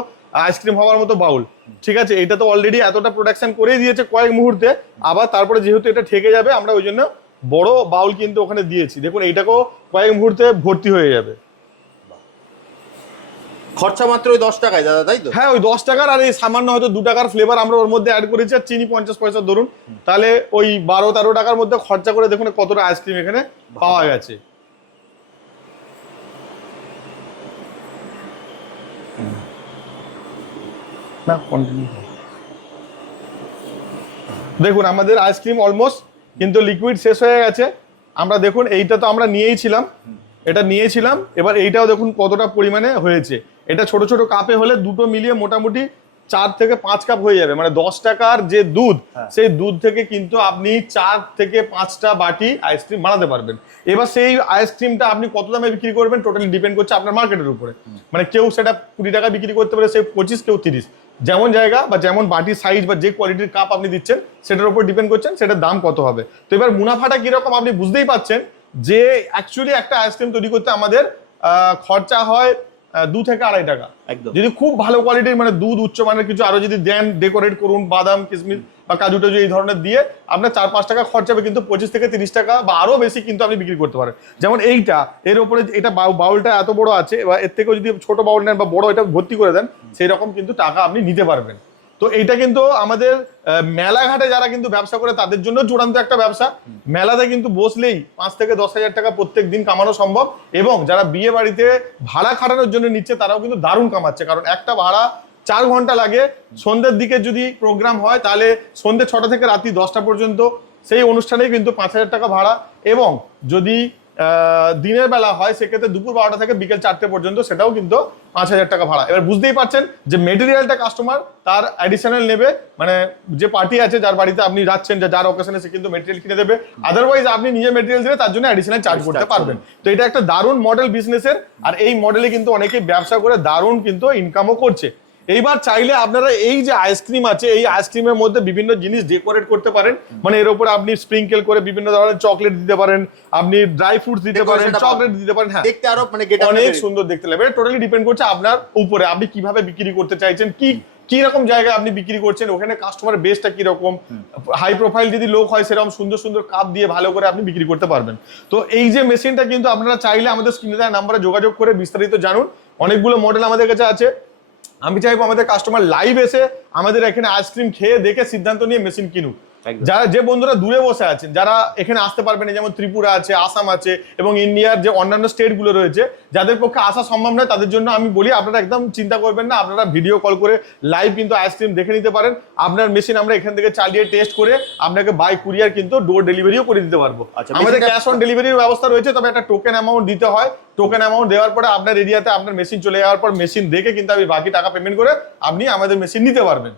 আইসক্রিম হওয়ার মতো বাউল। ঠিক আছে, এটা তো অলরেডি এতটা প্রোডাকশন করেই দিয়েছে কয়েক মুহূর্তে। আবার তারপরে যেহেতু এটা ঠেকে যাবে, আমরা ওই জন্য বড় বাউল কিন্তু ওখানে দিয়েছি। দেখুন এইটাকেও কয়েক মুহূর্তে ভর্তি হয়ে যাবে। খরচা মাত্র ওই 10 টাকায় দাদা, তাই তো? হ্যাঁ, ওই 10 টাকার আর এই সামান্য হয়তো 2 টাকার ফ্লেভার আমরা ওর মধ্যে অ্যাড করেছি, আর চিনি 50 পয়সা ধরুন, তাহলে ওই 12-13 টাকার মধ্যে খরচা করে দেখুন কতটা আইসক্রিম এখানে পাওয়া গেছে। না, কন্টিনিউ। দেখুন আমাদের আইসক্রিম অলমোস্ট কিন্তু লিকুইড শেষ হয়ে গেছে। আমরা দেখুন এইটা তো আমরা নিয়েইছিলাম, এটা নিয়েছিলাম, এবার এইটাও দেখুন কতটা পরিমাণে হয়েছে। এটা ছোট ছোট কাপে হলে দুটো মিলিয়ে মোটামুটি 4 থেকে 5 কাপ হয়ে যাবে। মানে 10 টাকার যে দুধ, সেই দুধ থেকে কিন্তু আপনি 4 থেকে 5টা বাটি আইসক্রিম বানাতে পারবেন। এবার সেই আইসক্রিমটা আপনি কত দামে বিক্রি করবেন টোটালি ডিপেন্ড করছে আপনার মার্কেটের উপরে। মানে কেউ সেটা 20 টাকা বিক্রি করতে পারে, সে 25, কেউ 30। যেমন জায়গা বা যেমন বাটির সাইজ বা যে কোয়ালিটির কাপ আপনি দিচ্ছেন সেটার উপর ডিপেন্ড করছেন সেটার দাম কত হবে। তো এবার মুনাফাটা কিরকম আপনি বুঝতেই পাচ্ছেন যে অ্যাকচুয়ালি একটা আইসক্রিম তৈরি করতে আমাদের খরচা হয় 2 থেকে 2.5 টাকা। যদি খুব ভালো কোয়ালিটির মানে দুধ উচ্চমানের কিছু আরো যদি দেন, ডেকোরেট করুন বাদাম কিশমিশ বা কাজু টাজু এই ধরনের দিয়ে, আপনার 4-5 টাকা খরচা হবে, কিন্তু 25 থেকে 30 টাকা বা আরো বেশি কিন্তু আপনি বিক্রি করতে পারেন। যেমন এইটা, এর উপরে এটা বাউলটা এত বড় আছে, বা এর থেকেও যদি ছোট বাউল নেন বা বড় এটা ভর্তি করে দেন, সেই রকম কিন্তু টাকা আপনি নিতে পারবেন। তো এইটা কিন্তু আমাদের মেলাঘাটে যারা কিন্তু ব্যবসা করে তাদের জন্য চূড়ান্ত একটা ব্যবসা। মেলাতে কিন্তু বসলেই 5 থেকে 10 হাজার টাকা প্রত্যেক দিন কামানো সম্ভব, এবং যারা বিয়ে বাড়িতে ভাড়া খাটানোর জন্য নিচ্ছে তারাও কিন্তু দারুণ কামাচ্ছে। কারণ একটা ভাড়া 4 ঘন্টা লাগে। সন্ধ্যের দিকে যদি প্রোগ্রাম হয় তাহলে সন্ধ্যে 6টা থেকে রাত্রি 10টা পর্যন্ত সেই অনুষ্ঠানে কিন্তু 5,000 টাকা ভাড়া, এবং যদি দিনের বেলা হয় সেক্ষেত্রে দুপুর 12টা থেকে বিকেল 4টে পর্যন্ত, সেটাও কিন্তু 5,000 টাকা ভাড়া। এবার বুঝতেই পারছেন যে মেটেরিয়ালটা কাস্টমার তার অ্যাডিশনাল নেবে, মানে যে পার্টি আছে যার বাড়িতে আপনি যাচ্ছেন, যার অকেশনে সে কিন্তু মেটেরিয়াল কিনে দেবে, আদারওয়াইজ আপনি নিজে মেটেরিয়াল দিলে তার জন্য অ্যাডিশনাল চার্জ করতে পারবেন। তো এটা একটা দারুণ মডেল বিজনেসের, আর এই মডেলে কিন্তু অনেকেই ব্যবসা করে দারুণ কিন্তু ইনকামও করছে। এইবার চাইলে আপনারা এই যে আইসক্রিম আছে, এই আইসক্রিমের মধ্যে বিভিন্ন জিনিস ডেকোরেট করতে পারেন, মানে এর উপরে আপনি স্প্রিঙ্কেল করে বিভিন্ন ধরনের চকলেট দিতে পারেন, আপনি ড্রাই ফ্রুটস দিতে পারেন, চকলেট দিতে পারেন। হ্যাঁ, দেখতে আরো মানে গেট অনেক সুন্দর দেখতে লাগবে। টোটালি ডিপেন্ড করছে আপনার উপরে, আপনি কিভাবে বিক্রি করতে চাইছেন, কি রকম জায়গায় আপনি বিক্রি করছেন, ওখানে কাস্টমার বেসটা কি রকম, হাই প্রোফাইল যদি লোক হয় সেরকম সুন্দর সুন্দর কাপ দিয়ে ভালো করে আপনি বিক্রি করতে পারবেন। তো এই যে মেশিনটা কিন্তু আপনারা চাইলে আমাদের স্ক্রিনে দেওয়া নাম্বারে যোগাযোগ করে বিস্তারিত জানুন। অনেকগুলো মডেল আমাদের কাছে আছে। আমি চাইবো আমাদের কাস্টমার লাইভ এসে আমাদের এখানে আইসক্রিম খেয়ে দেখে সিদ্ধান্ত নিয়ে মেশিন কিনুক। যারা যে বন্ধুরা দূরে বসে আছেন, যারা এখানে আসতে পারবেন না, যেমন ত্রিপুরা আছে, আসাম আছে এবং ইন্ডিয়ার যে অন্যান্য স্টেট গুলো রয়েছে, যাদের পক্ষে আসা সম্ভব নয়, তাদের জন্য আমি বলি আপনারা একদম চিন্তা করবেন না, আপনারা ভিডিও কল করে লাইভ কিন্তু আইসক্রিম দেখে নিতে পারেন। আপনার মেশিন আমরা এখান থেকে চালিয়ে টেস্ট করে আপনাকে বাই কুরিয়ার কিন্তু ডোর ডেলিভারিও করে দিতে পারবো। আমাদের ক্যাশ অন ডেলিভারির ব্যবস্থা রয়েছে, তবে একটা টোকেন অ্যামাউন্ট দিতে হয়। টোকেন অ্যামাউন্ট দেওয়ার পরে আপনার এরিয়াতে আপনার মেশিন চলে যাওয়ার পর মেশিন দেখে কিন্তু আমি বাকি টাকা পেমেন্ট করে আপনি আমাদের মেশিন নিতে পারবেন।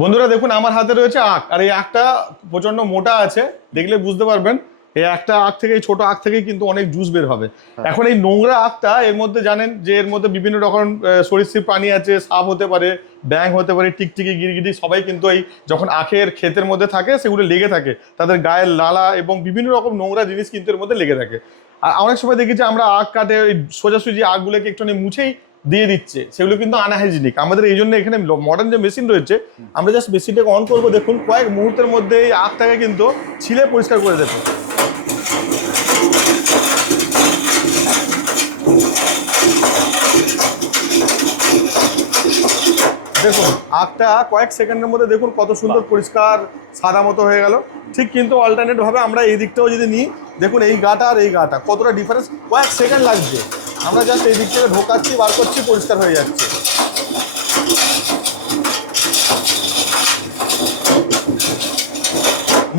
বন্ধুরা দেখুন, আমার হাতে রয়েছে আখ, আর এই আখটা প্রচন্ড মোটা আছে, দেখলে বুঝতে পারবেন। এই একটা আখ থেকে, এই ছোট আখ থেকেই কিন্তু অনেক জুস বের হবে। এখন এই নোংরা আখটা, এর মধ্যে জানেন যে এর মধ্যে বিভিন্ন রকম সরীসৃপ প্রাণী আছে, সাপ হতে পারে, ব্যাঙ হতে পারে, টিকটিকি, গিরগিটি, সবাই কিন্তু এই যখন আখের ক্ষেতের মধ্যে থাকে সেগুলো লেগে থাকে, তাদের গায়ের লালা এবং বিভিন্ন রকম নোংরা জিনিস কিন্তু এর মধ্যে লেগে থাকে। আর অনেক সময় দেখেছি আমরা আখ কাটে ওই সোজাসুজি আখগুলোকে একটুখানি মুছেই দিয়ে দিচ্ছে, সেগুলো কিন্তু আনহাইজিনিক। আমাদের এই জন্য এখানে মডার্ন যে মেশিন রয়েছে, আমরা জাস্ট মেশিনটাকে অন করবো, দেখুন কয়েক মুহূর্তের মধ্যে এই আখটাকে কিন্তু ছিলে পরিষ্কার করে দেবে। দেখুন আখটা কয়েক সেকেন্ডের মধ্যে দেখুন কত সুন্দর পরিষ্কার সাদা মতো হয়ে গেল। ঠিক কিন্তু অল্টারনেট ভাবে আমরা এই দিকটাও যদি নিই, দেখুন এই গাটা আর এই গাটা কতটা ডিফারেন্স, কয়েক সেকেন্ড লাগছে। আমরা জাস্ট এই দিক থেকে ঢোকাচ্ছি, বার করছি, পরিষ্কার হয়ে যাচ্ছে।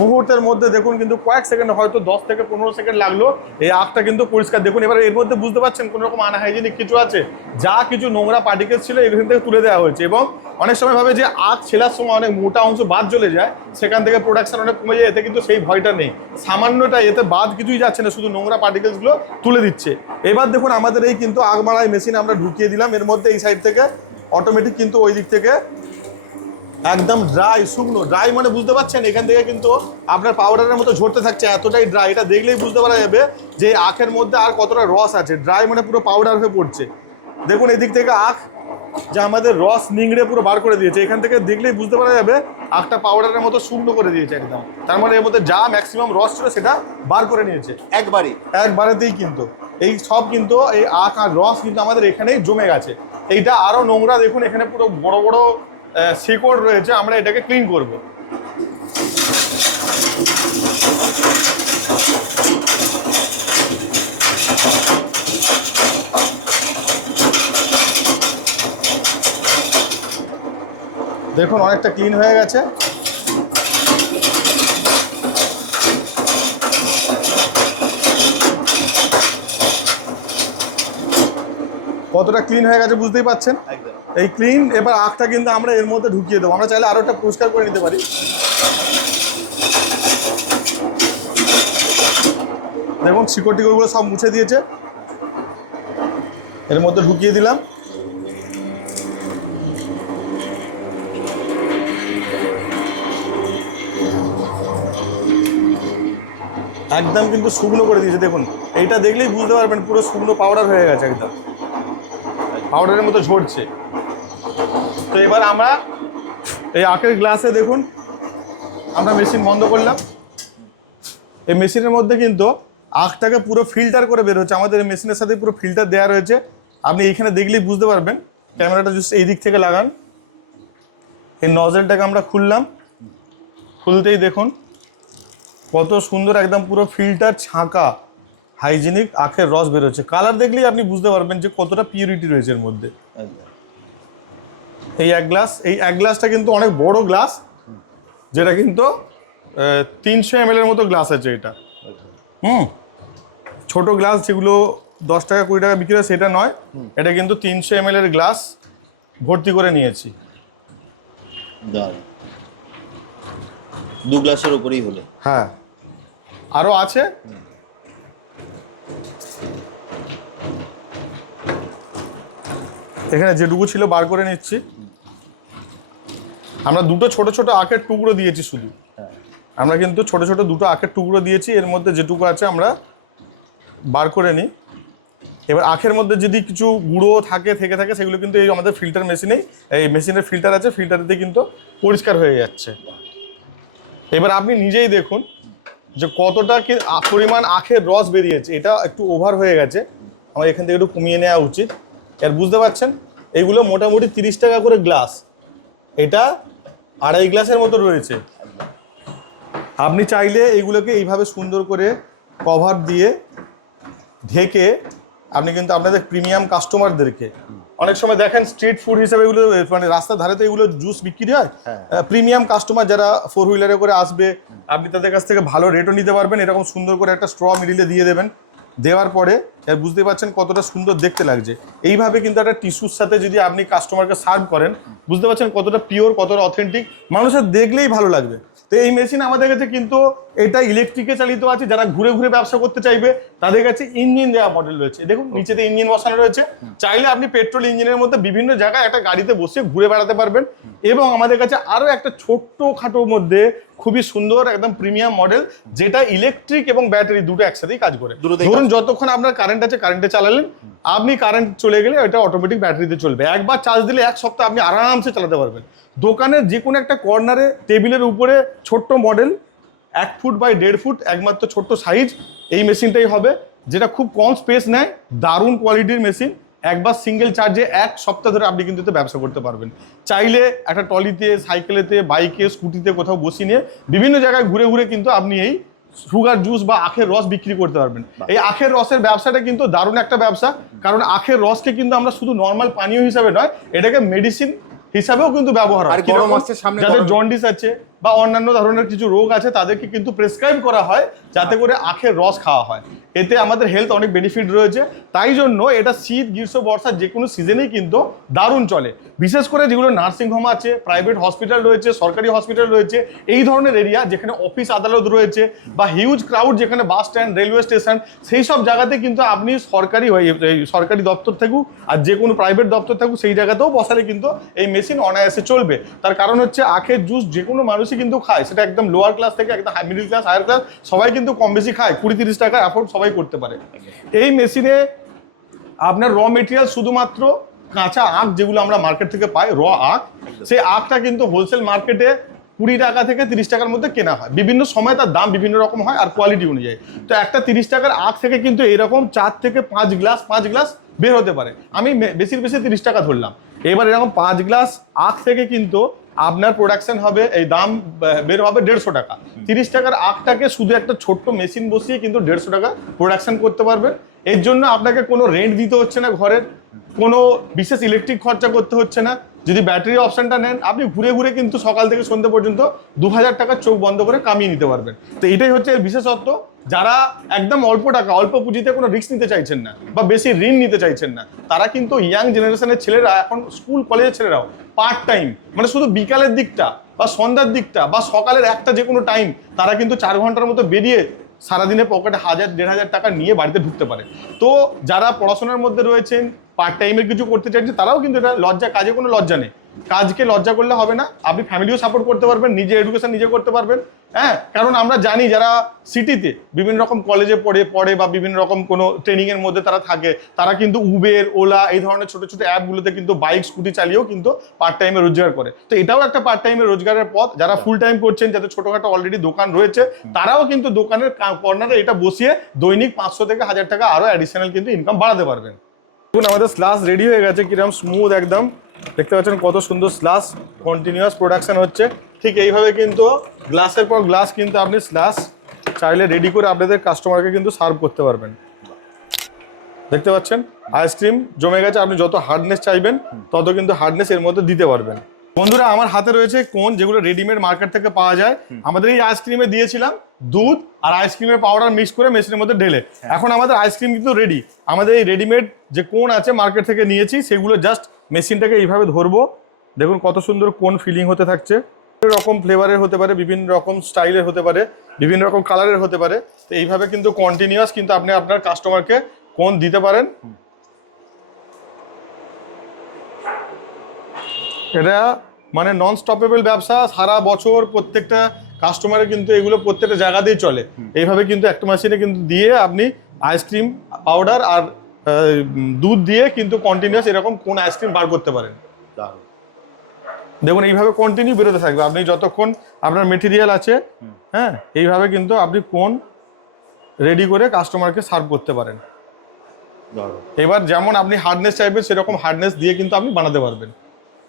মুহূর্তের মধ্যে দেখুন কিন্তু কয়েক সেকেন্ড, হয়তো 10 থেকে 15 সেকেন্ড লাগলো, এই আখটা কিন্তু পরিষ্কার। দেখুন এবার এর মধ্যে বুঝতে পারছেন কোনো রকম আনহাইজিনিক কিছু আছে, যা কিছু নোংরা পার্টিকেলস ছিল এখান থেকে তুলে দেওয়া হয়েছে। এবং অনেক সময় ভাবে যে আখ ছেলার সময় অনেক মোটা অংশ বাদ চলে যায়, সেখান থেকে প্রোডাকশন অনেক কমে যায়, এতে কিন্তু সেই ভয়টা নেই। সামান্যটা এতে বাদ কিছুই যাচ্ছে না, শুধু নোংরা পার্টিকেলসগুলো তুলে দিচ্ছে। এবার দেখুন আমাদের এই কিন্তু আগ মারাই মেশিন আমরা ঢুকিয়ে দিলাম এর মধ্যে, এই সাইড থেকে অটোমেটিক কিন্তু ওই দিক থেকে একদম ড্রাই, শুকনো। ড্রাই মানে বুঝতে পারছেন এখান থেকে কিন্তু আপনার পাউডারের মতো ঝরতে থাকছে, এতটাই ড্রাই। এটা দেখলেই বুঝতে পারা যাবে যে আখের মধ্যে আর কতটা রস আছে। ড্রাই মানে পুরো পাউডার হয়ে পড়ছে। দেখুন এদিক থেকে আখ যা আমাদের রস নিংড়ে পুরো বার করে দিয়েছে, এখান থেকে দেখলেই বুঝতে পারা যাবে আখটা পাউডারের মতো শুকনো করে দিয়েছে একদম। তার মানে এর মধ্যে যা ম্যাক্সিমাম রস ছিল সেটা বার করে নিয়েছে একবারেতেই। কিন্তু এই সব কিন্তু এই আখ আর রস কিন্তু আমাদের এখানেই জমে গেছে। এইটা আরো নোংরা, দেখুন এখানে পুরো বড় বড় শিকড় রয়েছে, আমরা এটাকে ক্লিন করব। দেখুন অনেকটা ক্লিন হয়ে গেছে। কতটা ক্লিন হয়ে গেছে বুঝতেই পাচ্ছেন। এই ক্লিন এবার আখটা কিন্তু আমরা এর মধ্যে ঢুকিয়ে দেবো। আমরা চাইলে আরো একটা পরিষ্কার করে নিতে পারি। দেখুন শিকড় টিকড়গুলো সব মুছে দিয়েছে, এর মধ্যে ঢুকিয়ে দিলাম। একদম কিন্তু শুকনো করে দিয়েছে। দেখুন এইটা দেখলেই বুঝতে পারবেন পুরো শুকনো পাউডার হয়ে গেছে, একদম পাউডারের মতো ঝরছে। তো এবার আমরা এই আখের গ্লাসে দেখুন আমরা মেশিন বন্ধ করলাম। এই মেশিনের মধ্যে কিন্তু আখটাকে পুরো ফিল্টার করে বের হচ্ছে। আমাদের এই মেশিনের সাথে পুরো ফিল্টার দেওয়া রয়েছে, আপনি এইখানে দেখলেই বুঝতে পারবেন। ক্যামেরাটা জাস্ট এই দিক থেকে লাগান। এই নজেলটাকে আমরা খুললাম, খুলতেই দেখুন কত সুন্দর একদম পুরো ফিল্টার ছাঁকা হাইজিনিক আখের রস বেরোচ্ছে। কালার দেখলেই আপনি বুঝতে পারবেন যে কতটা পিউরিটি রয়েছে এর মধ্যে। এই এক গ্লাসটা কিন্তু অনেক বড় গ্লাস, যেটা কিন্তু 300 ml এর মতো গ্লাস আছে এটা। ছোট গ্লাস যেগুলো 10 টাকা 20 টাকা বিক্রি হয় সেটা নয়, এটা কিন্তু 300 ml এর গ্লাস ভর্তি করে নিয়েছি। দারুণ, 2 গ্লাসের উপরেই হলো। হ্যাঁ, আরো আছে। এখানে যেটুকু ছিল বার করে নিচ্ছি। আমরা দুটো ছোট ছোট আখের টুকরো দিয়েছি শুধু, আমরা কিন্তু ছোট ছোট দুটো আখের টুকরো দিয়েছি, এর মধ্যে যেটুকু আছে আমরা বার করে নিই। এবার আখের মধ্যে যদি কিছু গুঁড়ো থেকে থাকে সেগুলো কিন্তু এই আমাদের ফিল্টার মেশিনেই, এই মেশিনের ফিল্টার আছে, ফিল্টারেতে কিন্তু পরিষ্কার হয়ে যাচ্ছে। এবার আপনি নিজেই দেখুন যে কতটা কি পরিমাণ আখের রস বেরিয়েছে। এটা একটু ওভার হয়ে গেছে, আমার এখান থেকে একটু কমিয়ে নেওয়া উচিত। এর বুঝতে পারছেন, এইগুলো মোটামুটি 30 টাকা করে গ্লাস, এটা 2.5 গ্লাসের মতো রয়েছে। আপনি চাইলে এইগুলোকে এইভাবে সুন্দর করে কভার দিয়ে ঢেকে আপনি কিন্তু আপনাদের প্রিমিয়াম কাস্টমারদেরকে, অনেক সময় দেখেন স্ট্রিট ফুড হিসেবে এগুলো মানে রাস্তার ধারেতে এগুলো জুস বিক্রি হয়, প্রিমিয়াম কাস্টমার যারা 4 হুইলারে করে আসবে আপনি তাদের কাছ থেকে ভালো রেটও নিতে পারবেন। এরকম সুন্দর করে একটা স্ট্র মিডিলে দিয়ে দেবেন, দেওয়ার পরে বুঝতে পারছেন কতটা সুন্দর দেখতে লাগছে। এইভাবে কিন্তু একটা টিস্যুর সাথে যদি আপনি কাস্টমারকে সার্ভ করেন, বুঝতে পারছেন কতটা পিওর, কতটা অথেন্টিক, মানুষের দেখলেই ভালো লাগবে। তো এই মেশিন আমাদের কাছে কিন্তু এটা ইলেকট্রিকে চালিত আছে। যারা ঘুরে ঘুরে ব্যবসা করতে চাইবে তাদের কাছে ইঞ্জিন দেওয়া মডেল রয়েছে। দেখুন নিচেতে ইঞ্জিন বসানো রয়েছে, চাইলে আপনি পেট্রোল ইঞ্জিনের মধ্যে বিভিন্ন জায়গায় একটা গাড়িতে বসে ঘুরে বেড়াতে পারবেন। এবং আমাদের কাছে আরো একটা ছোট্ট খাটোর মধ্যে খুবই সুন্দর একদম প্রিমিয়াম মডেল, যেটা ইলেকট্রিক এবং ব্যাটারি দুটো একসাথেই কাজ করে। ধরুন যতক্ষণ আপনার কারেন্ট আছে কারেন্টে চালালেন, আপনি কারেন্ট চলে গেলে এটা অটোমেটিক ব্যাটারিতে চলবে। একবার চার্জ দিলে 1 সপ্তাহ আপনি আরামসে চালাতে পারবেন। দোকানের যে কোনো একটা কর্নারে টেবিলের উপরে ছোট্ট মডেল 1 ফুট বাই 1.5 ফুট একমাত্র ছোট্ট সাইজ এই মেশিনটাই হবে, যেটা খুব কম স্পেস নেয়, দারুণ কোয়ালিটির মেশিন। একবার সিঙ্গেল চার্জে 1 সপ্তাহ ধরে আপনি কিন্তু এতে ব্যবসা করতে পারবেন। চাইলে একটা ট্রলিতে, সাইকেলেতে, বাইকে, স্কুটিতে কোথাও বসিয়ে নিয়ে বিভিন্ন জায়গায় ঘুরে ঘুরে কিন্তু আপনি এই সুগার জুস বা আখের রস বিক্রি করতে পারবেন। এই আখের রসের ব্যবসাটা কিন্তু দারুণ একটা ব্যবসা, কারণ আখের রসকে কিন্তু আমরা শুধু নর্মাল পানীয় হিসাবে নয়, এটাকে মেডিসিন হিসাবেও কিন্তু ব্যবহার হয়। যাদের জন্ডিস আছে বা অন্যান্য ধরনের কিছু রোগ আছে তাদেরকে কিন্তু প্রেসক্রাইব করা হয় যাতে করে আখের রস খাওয়া হয়। এতে আমাদের হেলথ অনেক বেনিফিট রয়েছে, তাই জন্য এটা শীত, গ্রীষ্ম, বর্ষা যে কোনো সিজনেই কিন্তু দারুণ চলে। বিশেষ করে যেগুলো নার্সিংহোম আছে, প্রাইভেট হসপিটাল রয়েছে, সরকারি হসপিটাল রয়েছে, এই ধরনের এরিয়া যেখানে অফিস আদালত রয়েছে বা হিউজ ক্রাউড যেখানে বাস স্ট্যান্ড, রেলওয়ে স্টেশন, সেই সব জায়গাতে কিন্তু আপনি সরকারি দপ্তর থাকুক আর যে কোনো প্রাইভেট দপ্তর থাকুক সেই জায়গাতেও বসালে কিন্তু এই মেশিন অনায়াসে চলবে। তার কারণ হচ্ছে আখের জুস যে কোনো মানুষই কিন্তু খায়, সেটা একদম লোয়ার ক্লাস থেকে একদম মিডিল ক্লাস, হায়ার ক্লাস, সবাই কিন্তু কম বেশি খায়। 20-30 টাকা অ্যাফোর্ড সবাই করতে পারে। এই মেশিনে আপনার র মেটেরিয়াল শুধুমাত্র কাঁচা আখ যেগুলো আমরা মার্কেট থেকে পাই, র আখ, সেই আখটা কিন্তু হোলসেল মার্কেটে 20 টাকা থেকে 30 টাকার মধ্যে কেনা হয়। বিভিন্ন সময় তার দাম বিভিন্ন রকম হয় আর কোয়ালিটি অনুযায়ী। তো একটা 30 টাকার আখ থেকে কিন্তু এরকম 4 থেকে 5 গ্লাস বের হতে পারে। আমি বেশি 30 টাকা ধরলাম। এবার এরকম 5 গ্লাস আখ থেকে কিন্তু আপনার প্রোডাকশন হবে, এই দাম বের হবে 150 টাকা। 30 টাকার আখটাকে শুধু একটা ছোট্ট মেশিন বসিয়ে কিন্তু 150 টাকা প্রোডাকশন করতে পারবেন। এর জন্য আপনাকে কোনো রেন্ট দিতে হচ্ছে না, ঘরের কোনো বিশেষ ইলেকট্রিক খরচা করতে হচ্ছে না। যদি ব্যাটারি অপশনটা নেন, আপনি ঘুরে ঘুরে কিন্তু সকাল থেকে সন্ধ্যে পর্যন্ত 2000 টাকা চোখ বন্ধ করে কামিয়ে নিতে পারবেন। তো এটাই হচ্ছে এর বিশেষত্ব। যারা একদম অল্প টাকা, অল্প পুঁজিতে কোনো রিস্ক নিতে চাইছেন না বা বেশি ঋণ নিতে চাইছেন না, তারা কিন্তু ইয়াং জেনারেশনের ছেলেরা, এখন স্কুল কলেজের ছেলেরাও পার্ট টাইম, মানে শুধু বিকালের দিকটা বা সন্ধ্যার দিকটা বা সকালের একটা যে কোনো টাইম, তারা কিন্তু 4 ঘন্টার মতো বেরিয়ে সারাদিনে পকেটে 1000-1500 টাকা নিয়ে বাড়িতে ঢুকতে পারে। তো যারা পড়াশোনার মধ্যে রয়েছেন, পার্ট টাইমের কিছু করতে চাইছেন, তারাও কিন্তু এটা কাজে কোনো লজ্জা নেই। কাজকে লজ্জা করলে হবে না, আপনি ফ্যামিলিও সাপোর্ট করতে পারবেন, নিজে এডুকেশন নিজে করতে পারবেন। হ্যাঁ, কারণ আমরা জানি যারা সিটিতে বিভিন্ন রকম কলেজে পড়ে বা বিভিন্ন রকম কোনো ট্রেনিংয়ের মধ্যে তারা থাকে, তারা কিন্তু উবের, ওলা এই ধরনের ছোটো ছোটো অ্যাপগুলোতে কিন্তু বাইক, স্কুটি চালিয়েও কিন্তু পার্ট টাইমে রোজগার করে। তো এটাও একটা পার্ট টাইমে রোজগারের পথ। যারা ফুল টাইম করছেন, যাদের ছোটোখাটো অলরেডি দোকান রয়েছে, তারাও কিন্তু দোকানের কর্নারে এটা বসিয়ে দৈনিক 500 থেকে 1000 টাকা আরও অ্যাডিশনাল কিন্তু ইনকাম বাড়াতে পারবেন। দেখুন আমাদের স্লাস রেডি হয়ে গেছে, কিরকম স্মুথ একদম, দেখতে পাচ্ছেন কত সুন্দর স্লাস, কন্টিনিউয়াস প্রোডাকশন হচ্ছে। ঠিক এইভাবে কিন্তু গ্লাসের পর গ্লাস কিন্তু আপনি স্লাস চাইলে রেডি করে আপনাদের কাস্টমারকে কিন্তু সার্ভ করতে পারবেন। দেখতে পাচ্ছেন আইসক্রিম জমে গেছে, আপনি যত হার্ডনেস চাইবেন তত কিন্তু হার্ডনেস এর মধ্যে দিতে পারবেন। বন্ধুরা আমার হাতে রয়েছে কোন, যেগুলো রেডিমেড মার্কেট থেকে পাওয়া যায়। আমাদের এই আইসক্রিমে দিয়েছিলাম দুধ আর আইসক্রিমের পাউডার মিক্স করে মেশিনের মধ্যে ঢেলে। এখন আমাদের আইসক্রিম কিন্তু রেডি। আমাদের এই রেডিমেড যে কোন আছে মার্কেট থেকে নিয়েছি, সেগুলো জাস্ট মেশিনটাকে এইভাবে ধরবো। দেখুন কত সুন্দর কোন ফিলিং হতে থাকছে। বিভিন্ন রকম ফ্লেভারের হতে পারে, বিভিন্ন রকম স্টাইলের হতে পারে, বিভিন্ন রকম কালারের হতে পারে। তো এইভাবে কিন্তু কন্টিনিউয়াস কিন্তু আপনি আপনার কাস্টমারকে কোন দিতে পারেন। এটা মানে নন স্টপেবল ব্যবসা, সারা বছর প্রত্যেকটা কাস্টমারের কিন্তু এগুলো প্রত্যেকটা জায়গাতেই চলে। এইভাবে কিন্তু একটা মেশিনে কিন্তু দিয়ে আপনি আইসক্রিম পাউডার আর দুধ দিয়ে কিন্তু কন্টিনিউয়াস এরকম কোন আইসক্রিম বার করতে পারেন। দারুণ। দেখুন এইভাবে কন্টিনিউ বেরোতে থাকবে, আপনি যতক্ষণ আপনার মেটেরিয়াল আছে, হ্যাঁ, এইভাবে কিন্তু আপনি কোন রেডি করে কাস্টমারকে সার্ভ করতে পারেন। দারুণ। এবার যেমন আপনি হার্ডনেস চাইবেন সেরকম হার্ডনেস দিয়ে কিন্তু আপনি বানাতে পারবেন।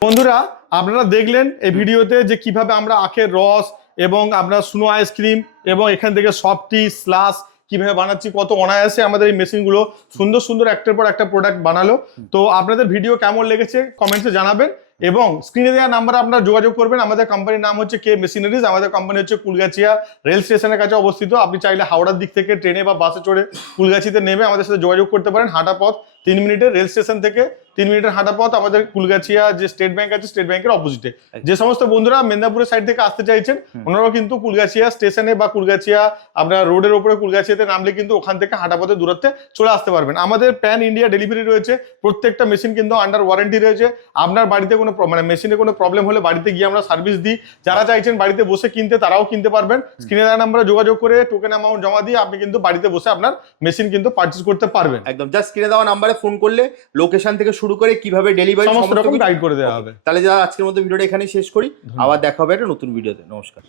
বন্ধুরা আপনারা দেখলেন এই ভিডিওতে যে কিভাবে আমরা আখের রস এবং আপনার স্নো আইসক্রিম এবং এখান থেকে সফটি স্লাস কিভাবে বানাচ্ছি, কত অনায়াসে আমাদের এই মেশিনগুলো সুন্দর সুন্দর একটার পর একটা প্রোডাক্ট বানালো। তো আপনাদের ভিডিও কেমন লেগেছে কমেন্টসে জানাবেন এবং স্ক্রিনে দেওয়া নাম্বারে আপনারা যোগাযোগ করবেন। আমাদের কোম্পানির নাম হচ্ছে কে মেশিনারিজ। আমাদের কোম্পানি হচ্ছে কুলগাছিয়া রেল স্টেশনের কাছে অবস্থিত। আপনি চাইলে হাওড়ার দিক থেকে ট্রেনে বা বাসে চড়ে কুলগাছিতে নেমে আমাদের সাথে যোগাযোগ করতে পারেন। হাঁটা পথ 3 মিনিটের, রেল স্টেশন থেকে 3 মিনিটের হাঁটা পথ আমাদের কুলগাছিয়া যে স্টেট ব্যাংক আছে, স্টেট ব্যাংকের অপোজিটে। যে সমস্ত বন্ধুরা মেদিনীপুরের সাইড থেকে আসতে চাইছেন ওনারাও কিন্তু কুলগাছিয়া স্টেশনে বা কুলগাছিয়া আপনার রোডের উপরে কুলগাছিয়াতে নামলে কিন্তু ওখান থেকে হাঁটা পথে দূরত্বে চলে আসতে পারবেন। আমাদের প্যান ইন্ডিয়া ডেলিভারি রয়েছে, প্রত্যেকটা মেশিন কিন্তু আন্ডার ওয়ারেন্টি রয়েছে। আপনার বাড়িতে কোনো মানে মেশিনে কোনো প্রবলেম হলে বাড়িতে গিয়ে আমরা সার্ভিস দিই। যারা চাইছেন বাড়িতে বসে কিনতে তারাও কিনতে পারবেন। স্ক্রিনে দেওয়া নাম্বারে যোগাযোগ করে টোকেন অ্যামাউন্ট জমা দিয়ে আপনি কিন্তু বাড়িতে বসে আপনার মেশিন কিন্তু পারচেজ করতে পারবেন। একদম জাস্ট স্ক্রিনে দেওয়া নাম্বারে ফোন করলে লোকেশন থেকে শুরু করে কিভাবে ডেলিভারি সমস্ত রকম গাইড করে দেওয়া হবে। তাহলে যারা আজকের মতো ভিডিওটা এখানেই শেষ করি, আবার দেখা হবে একটা নতুন ভিডিওতে। নমস্কার।